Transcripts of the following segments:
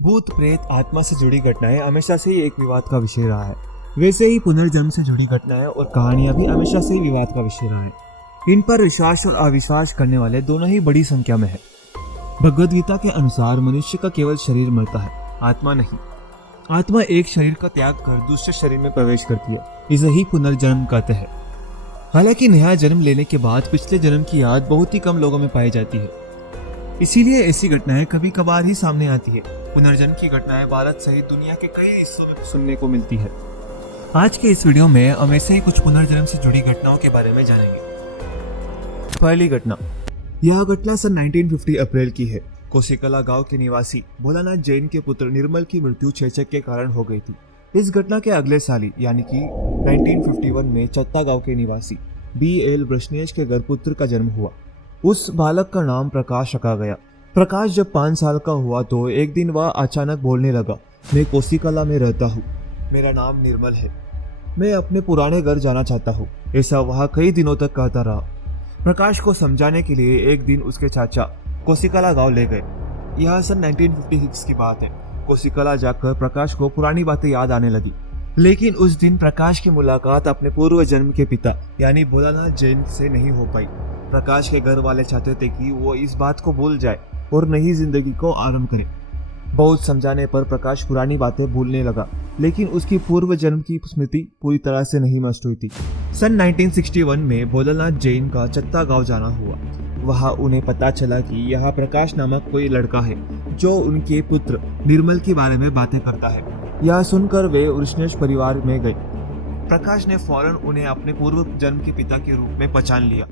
भूत प्रेत आत्मा से जुड़ी घटनाएं हमेशा से ही एक विवाद का विषय रहा है। वैसे ही पुनर्जन्म से जुड़ी घटनाएं और कहानियां भी हमेशा से ही विवाद का विषय रहा है। इन पर विश्वास और अविश्वास करने वाले दोनों ही बड़ी संख्या में है। भगवद गीता के अनुसार मनुष्य का केवल शरीर मरता है, आत्मा नहीं। आत्मा एक शरीर का त्याग कर दूसरे शरीर में प्रवेश करती है, इसे ही पुनर्जन्म कहते हैं। हालांकि नया जन्म लेने के बाद पिछले जन्म की याद बहुत ही कम लोगों में पाई जाती है, इसीलिए ऐसी घटनाएं कभी कभार ही सामने आती है। पुनर्जन्म की घटनाएं भारत सहित दुनिया के कई हिस्सों में सुनने को मिलती है। आज के इस वीडियो में हम ऐसे ही कुछ पुनर्जन्म से जुड़ी घटनाओं के बारे में जानेंगे। पहली घटना, यह घटना सन 1950 अप्रैल की है। कोसिकला गांव के निवासी भोलानाथ जैन के पुत्र निर्मल की मृत्यु चेचक के कारण हो गई थी। इस घटना के अगले साल ही यानी कि 1951 में चत्ता गांव के निवासी BL ब्रशनेश के घर पुत्र का जन्म हुआ। उस बालक का नाम प्रकाश रखा गया। प्रकाश जब 5 साल का हुआ तो एक दिन वह अचानक बोलने लगा, मैं कोसिकला में रहता हूँ, मेरा नाम निर्मल है, मैं अपने पुराने घर जाना चाहता हूँ। ऐसा वह कई दिनों तक कहता रहा। प्रकाश को समझाने के लिए एक दिन उसके चाचा कोसिकला गांव ले गए। यह सन 1956 की बात है। कोसिकला जाकर प्रकाश को पुरानी बातें याद आने लगी, लेकिन उस दिन प्रकाश की मुलाकात अपने पूर्व जन्म के पिता यानी भोलानाथ जैन से नहीं हो पाई। प्रकाश के घर वाले चाहते थे कि वो इस बात को भूल जाए और नई जिंदगी को आरंभ करे। बहुत समझाने पर प्रकाश पुरानी बातें भूलने लगा, लेकिन उसकी पूर्व जन्म की स्मृति पूरी तरह से नहीं नष्ट हुई थी। सन 1961 में भोलानाथ जैन का चत्ता गांव जाना हुआ। वहां उन्हें पता चला कि यहाँ प्रकाश नामक कोई लड़का है जो उनके पुत्र निर्मल के बारे में बातें करता है। यह सुनकर वे वृषनेश परिवार में गए। प्रकाश ने फौरन उन्हें अपने पूर्व जन्म के पिता के रूप में पहचान लिया।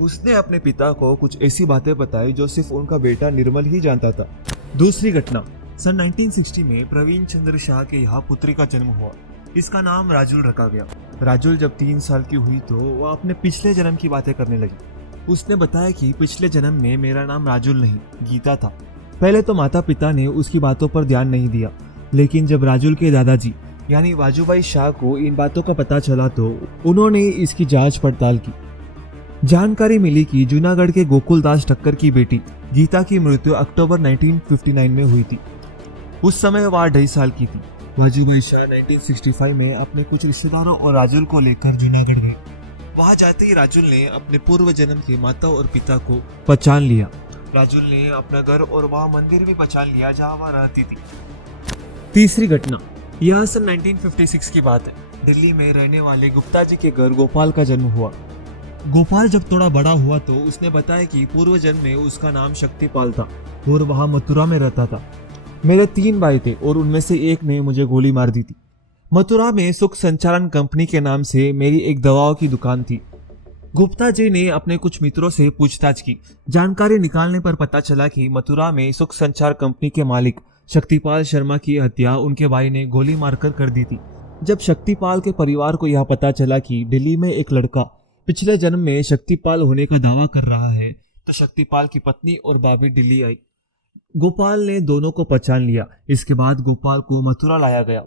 उसने अपने पिता को कुछ ऐसी बातें बताई जो सिर्फ उनका बेटा निर्मल ही जानता था। दूसरी घटना, सन 1960 में प्रवीण चंद्र शाह के यहाँ पुत्री का जन्म हुआ। इसका नाम राजुल रखा गया। राजुल जब 3 साल की हुई तो वह अपने पिछले जन्म की बातें करने लगी। उसने बताया कि पिछले जन्म में मेरा नाम राजुल नहीं गीता था। पहले तो माता पिता ने उसकी बातों पर ध्यान नहीं दिया, लेकिन जब राजुल के दादाजी यानी वाजूभाई शाह को इन बातों का पता चला तो उन्होंने इसकी जांच पड़ताल की। जानकारी मिली कि जूनागढ़ के गोकुलदास ठक्कर की बेटी गीता की मृत्यु अक्टूबर 1959 में हुई थी। उस समय वह 2.5 साल की थी। वाजूभाई शाह 1965 में अपने कुछ रिश्तेदारों और राजुल को लेकर जूनागढ़ गए। वहां जाते ही राजुल ने अपने पूर्व जन्म के माता और पिता को पहचान लिया। राजुल ने अपना घर और वह मंदिर भी पहचान लिया जहां वह रहती थी। तीसरी घटना, यह सन 1956 की बात है। दिल्ली में रहने वाले गुप्ता जी के घर गोपाल का जन्म हुआ। गोपाल जब थोड़ा बड़ा हुआ तो उसने बताया कि पूर्व जन्म में उसका नाम शक्तिपाल था और वह मथुरा में रहता था। मेरे 3 भाई थे और उनमें से एक ने मुझे गोली मार दी थी। मथुरा में सुख संचालन कंपनी के नाम से मेरी एक दवाओं की दुकान थी। गुप्ता जी ने अपने कुछ मित्रों से पूछताछ की। जानकारी निकालने पर पता चला कि मथुरा में सुख संचार कंपनी के मालिक शक्तिपाल शर्मा की हत्या उनके भाई ने गोली मारकर कर दी थी। जब शक्तिपाल के परिवार को यह पता चला कि दिल्ली में एक लड़का पिछले जन्म में शक्तिपाल होने का दावा कर रहा है, तो शक्तिपाल की पत्नी और भाभी दिल्ली आई। गोपाल ने दोनों को पहचान लिया। इसके बाद गोपाल को मथुरा लाया गया।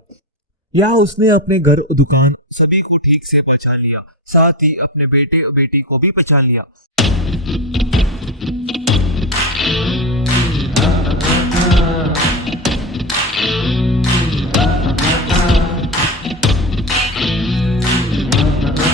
यहाँ उसने अपने घर, दुकान सभी को ठीक से पहचान लिया, साथ ही अपने बेटे और बेटी को भी पहचान लिया।